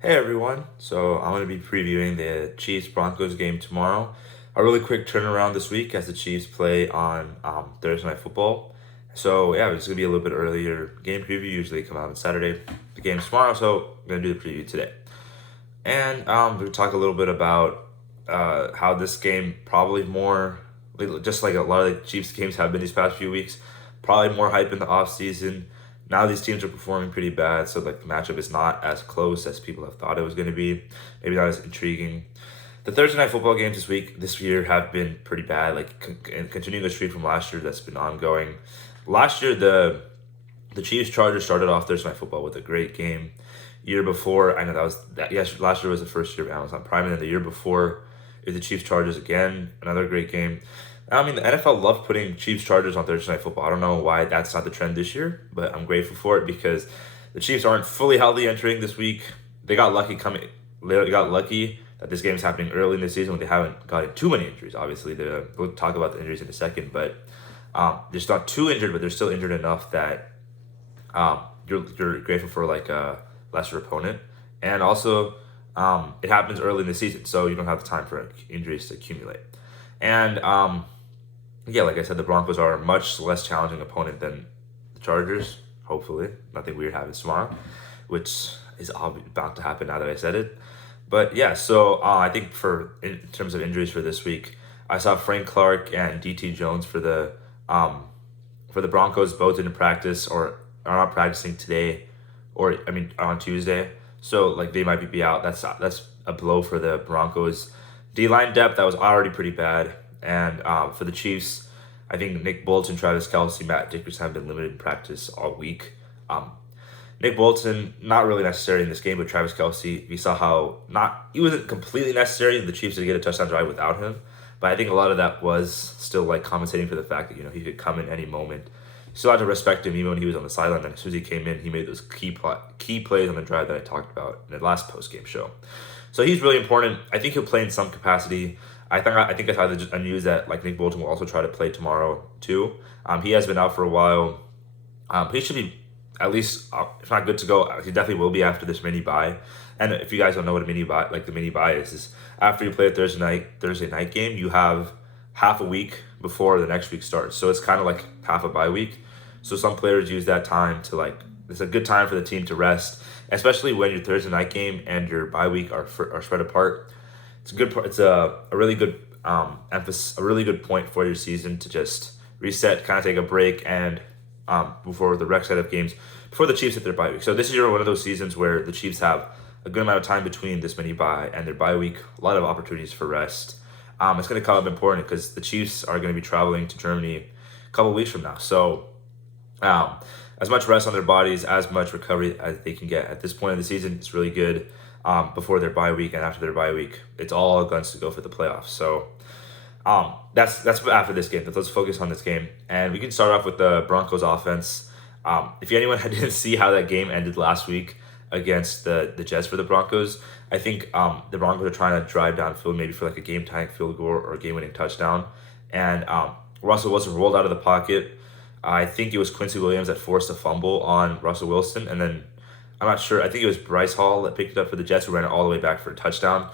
Hey everyone, so I'm going to be previewing the Chiefs Broncos game tomorrow. A really quick turnaround this week as the Chiefs play on Thursday Night Football. So yeah, it's going to be a little bit earlier. Game preview usually come out on Saturday. The game's tomorrow, so I'm going to do the preview today. And we'll talk a little bit about how this game probably more, just like a lot of the Chiefs games have been these past few weeks, probably more hype in the offseason. Now these teams are performing pretty bad, so like the matchup is not as close as people have thought it was going to be. Maybe not as intriguing. The Thursday night football games this year, have been pretty bad. And continuing the streak from last year that's been ongoing. Last year, the Chiefs Chargers started off Thursday night football with a great game. Year before, I know that was that. Yes, last year was the first year of Amazon Prime, and then the year before is the Chiefs Chargers again, another great game. I mean, the NFL loved putting Chiefs Chargers on Thursday Night Football. I don't know why that's not the trend this year, but I'm grateful for it because the Chiefs aren't fully healthy entering this week. They got lucky coming. They got lucky that this game is happening early in the season when they haven't gotten too many injuries. Obviously, we'll talk about the injuries in a second, but they're not too injured, but they're still injured enough that you're grateful for like a lesser opponent, and also it happens early in the season, so you don't have time for injuries to accumulate. And yeah, like I said, the Broncos are a much less challenging opponent than the Chargers. Hopefully, nothing weird happens tomorrow, which is about to happen now that I said it. But yeah, so I think in terms of injuries for this week, I saw Frank Clark and DT Jones for the Broncos both didn't practice or are not practicing today, or I mean on Tuesday. So like they might be out. That's a blow for the Broncos. D line depth that was already pretty bad, and for the Chiefs, I think Nick Bolton, Travis Kelce, Matt Dickerson have been limited in practice all week. Um, Nick Bolton, not really necessary in this game, but Travis Kelce, we saw how he wasn't completely necessary. The Chiefs did get a touchdown drive without him, but I think a lot of that was still like compensating for the fact that he could come in any moment. You still had to respect him even when he was on the sideline. Then as soon as he came in, he made those key plays on the drive that I talked about in the last post game show. So he's really important. I think he'll play in some capacity. I think I saw a news that like Nick Bolton will also try to play tomorrow too. He has been out for a while. He should be at least, if not good to go, he definitely will be after this mini bye. And if you guys don't know what a mini bye, like the mini bye is after you play a Thursday night game, you have half a week before the next week starts. So it's kind of like half a bye week. So some players use that time to it's a good time for the team to rest, especially when your Thursday night game and your bye week are spread apart. It's a really good emphasis, a really good point for your season to just reset, kind of take a break, and before the rest set of games, before the Chiefs hit their bye week. So this is one of those seasons where the Chiefs have a good amount of time between this mini bye and their bye week, a lot of opportunities for rest. It's going to come up important because the Chiefs are going to be traveling to Germany a couple weeks from now. So as much rest on their bodies, as much recovery as they can get at this point of the season, it's really good. Before their bye week and after their bye week, it's all guns to go for the playoffs. So that's after this game. But let's focus on this game, and we can start off with the Broncos offense. If anyone didn't see how that game ended last week against the Jets for the Broncos, I think the Broncos are trying to drive downfield maybe for like a game-tying field goal or a game-winning touchdown, and Russell Wilson rolled out of the pocket. I think it was Quincy Williams that forced a fumble on Russell Wilson, and then I'm not sure. I think it was Bryce Hall that picked it up for the Jets, who ran it all the way back for a touchdown.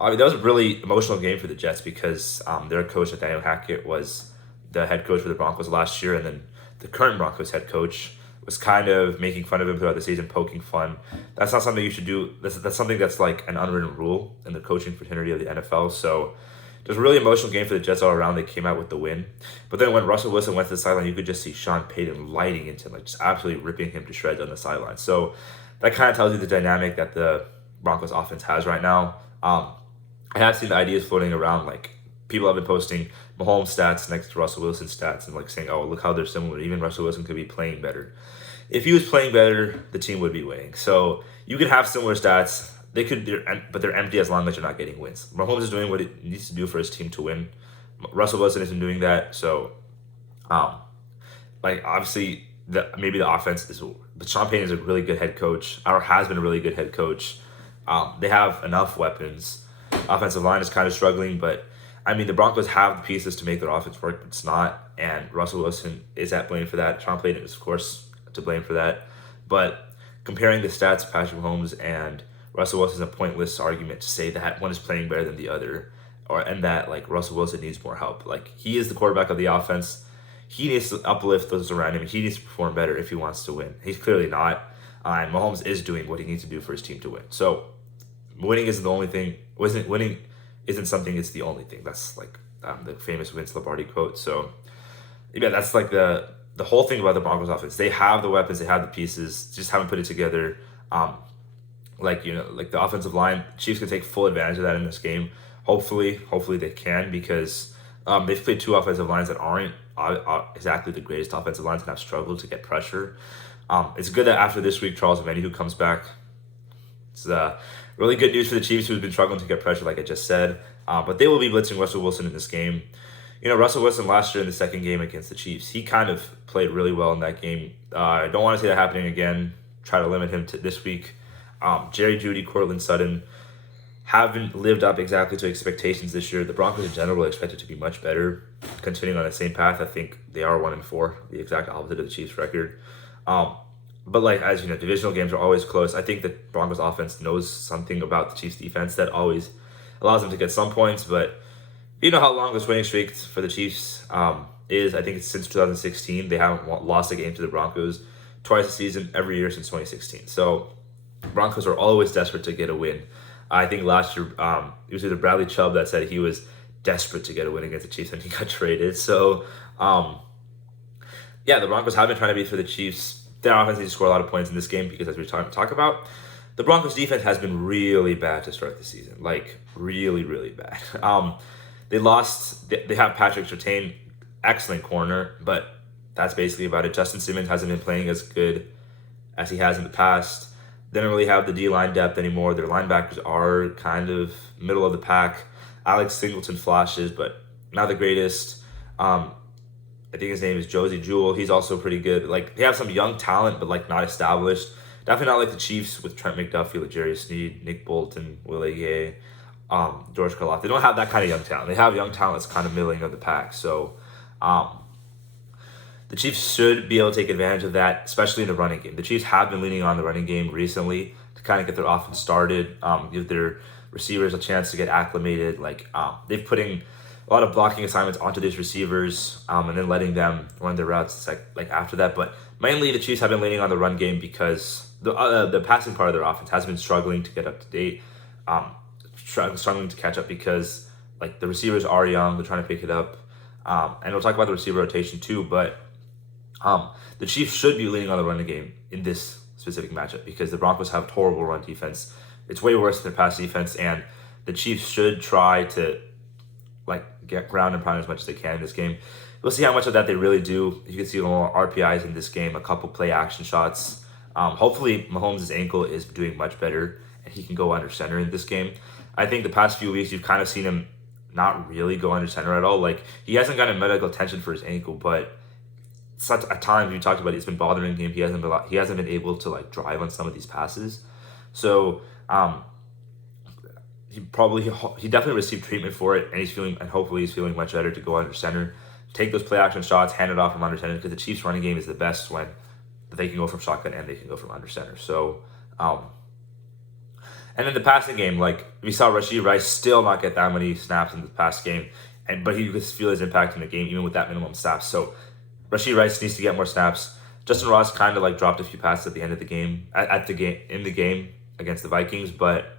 I mean, that was a really emotional game for the Jets because their coach, Nathaniel Hackett, was the head coach for the Broncos last year, and then the current Broncos head coach was kind of making fun of him throughout the season, poking fun. That's not something you should do. That's something that's like an unwritten rule in the coaching fraternity of the NFL. So it was a really emotional game for the Jets all around. They came out with the win. But then when Russell Wilson went to the sideline, you could just see Sean Payton lighting into him, like just absolutely ripping him to shreds on the sideline. So that kind of tells you the dynamic that the Broncos offense has right now. I have seen the ideas floating around, like people have been posting Mahomes stats next to Russell Wilson stats and like saying, oh, look how they're similar. Even Russell Wilson could be playing better. If he was playing better, the team would be winning. So you could have similar stats. But they're empty as long as you're not getting wins. Mahomes is doing what he needs to do for his team to win. Russell Wilson isn't doing that. So, obviously, maybe the offense is. But Sean Payton is a really good head coach, or has been a really good head coach. They have enough weapons. Offensive line is kind of struggling, but I mean, the Broncos have the pieces to make their offense work, but it's not. And Russell Wilson is at blame for that. Sean Payton is, of course, to blame for that. But comparing the stats of Patrick Mahomes and Russell Wilson's a pointless argument to say that one is playing better than the other, and that like Russell Wilson needs more help. Like he is the quarterback of the offense. He needs to uplift those around him. He needs to perform better if he wants to win. He's clearly not. And Mahomes is doing what he needs to do for his team to win. So winning isn't the only thing. Winning isn't something. It's the only thing. That's like the famous Vince Lombardi quote. So yeah, that's like the whole thing about the Broncos offense. They have the weapons. They have the pieces. Just haven't put it together. Like the offensive line, Chiefs can take full advantage of that in this game. Hopefully they can, because they've played two offensive lines that aren't exactly the greatest offensive lines and have struggled to get pressure. It's good that after this week, Charles Omenihu, who comes back, it's really good news for the Chiefs, who've been struggling to get pressure, like I just said. But they will be blitzing Russell Wilson in this game. Russell Wilson last year in the second game against the Chiefs, he kind of played really well in that game. I don't want to see that happening again. Try to limit him to this week. Jerry Jeudy, Courtland Sutton haven't lived up exactly to expectations this year. The Broncos in general are expected to be much better, continuing on the same path. I think they are 1-4, the exact opposite of the Chiefs' record. But like, as you know, divisional games are always close. I think the Broncos offense knows something about the Chiefs defense that always allows them to get some points. But you know how long this winning streak for the Chiefs is. I think it's since 2016. They haven't lost a game to the Broncos twice a season, every year since 2016. So Broncos are always desperate to get a win. I think last year it was either Bradley Chubb that said he was desperate to get a win against the Chiefs and he got traded. So yeah, the Broncos have been trying to beat for the Chiefs. Their offense needs to score a lot of points in this game because, as we're talk about, the Broncos defense has been really bad to start the season. Like really, really bad. They lost. They have Patrick Surtain, excellent corner, but that's basically about it. Justin Simmons hasn't been playing as good as he has in the past. They don't really have the D-line depth anymore. Their linebackers are kind of middle of the pack. Alex Singleton flashes, but not the greatest. I think his name is Josie Jewell. He's also pretty good. Like, they have some young talent, but like not established. Definitely not like the Chiefs with Trent McDuffie, L'Jarius Sneed, Nick Bolton, Willie Gay, George Karloff. They don't have that kind of young talent. They have young talent that's kind of middling of the pack. So the Chiefs should be able to take advantage of that, especially in the running game. The Chiefs have been leaning on the running game recently to kind of get their offense started, give their receivers a chance to get acclimated. Like they've putting a lot of blocking assignments onto these receivers, and then letting them run their routes like after that. But mainly the Chiefs have been leaning on the run game because the passing part of their offense has been struggling to get up to date, struggling to catch up because like the receivers are young, they're trying to pick it up. And we'll talk about the receiver rotation too, but the Chiefs should be leaning on the running game in this specific matchup because the Broncos have horrible run defense. It's way worse than their pass defense, and the Chiefs should try to like get ground and pound as much as they can in this game. We'll see how much of that they really do. You can see more RPIs in this game, a couple play action shots. Hopefully Mahomes' ankle is doing much better and he can go under center in this game. I think the past few weeks you've kind of seen him not really go under center at all. Like he hasn't gotten medical attention for his ankle, but at times we talked about it's been bothering him. He hasn't been able to like drive on some of these passes. So he definitely received treatment for it, and hopefully he's feeling much better to go under center, take those play action shots, hand it off from under center, because the Chiefs running game is the best when they can go from shotgun and they can go from under center. So and then the passing game, like we saw Rashee Rice still not get that many snaps in the past game, but he could feel his impact in the game even with that minimum snaps. So Rashee Rice needs to get more snaps. Justin Ross kind of like dropped a few passes at the end of the game, in the game against the Vikings, but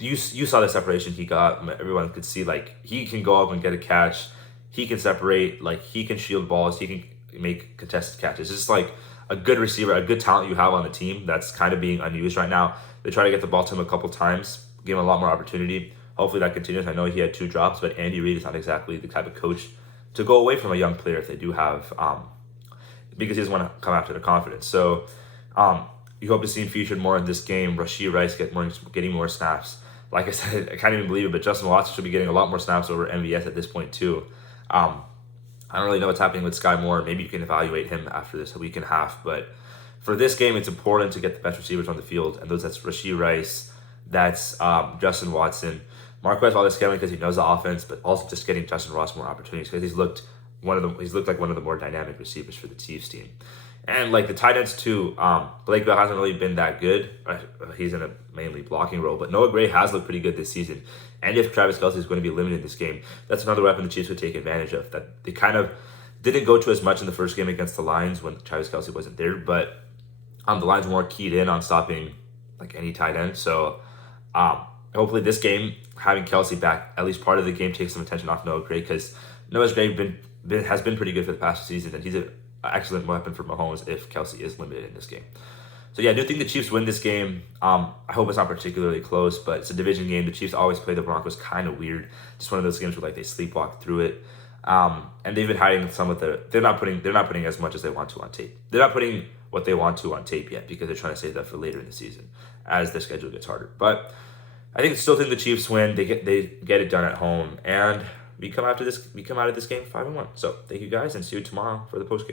you saw the separation he got. Everyone could see like he can go up and get a catch. He can separate, like he can shield balls. He can make contested catches. It's just like a good receiver, a good talent you have on the team that's kind of being unused right now. They try to get the ball to him a couple times, give him a lot more opportunity. Hopefully that continues. I know he had 2 drops, but Andy Reid is not exactly the type of coach to go away from a young player if they do have, because he doesn't want to come after the confidence. So you hope to see him featured more in this game. Rashee Rice getting more snaps. Like I said, I can't even believe it, but Justin Watson should be getting a lot more snaps over MVS at this point too. I don't really know what's happening with Sky Moore. Maybe you can evaluate him after this week and a half. But for this game, it's important to get the best receivers on the field, and that's Rashee Rice, that's Justin Watson, Marquez Valdez-Scantling because he knows the offense, but also just getting Justin Ross more opportunities because he's looked like one of the more dynamic receivers for the Chiefs team. And like the tight ends too, Blake Bell hasn't really been that good. He's in a mainly blocking role, but Noah Gray has looked pretty good this season. And if Travis Kelce is going to be limited in this game, that's another weapon the Chiefs would take advantage of. That they kind of didn't go to as much in the first game against the Lions when Travis Kelce wasn't there, but the Lions were more keyed in on stopping like any tight end. So um, hopefully this game, having Kelce back at least part of the game, takes some attention off Noah Gray, because Noah Gray has been pretty good for the past season, and he's an excellent weapon for Mahomes if Kelce is limited in this game. So yeah, I do think the Chiefs win this game. I hope it's not particularly close, but it's a division game. The Chiefs always play the Broncos kind of weird. Just one of those games where like they sleepwalk through it. And they've been hiding some of they're not putting as much as they want to on tape. They're not putting what they want to on tape yet, because they're trying to save that for later in the season as their schedule gets harder. But I still think the Chiefs win. They get it done at home, and we come out of this game 5-1. So thank you guys, and see you tomorrow for the post game.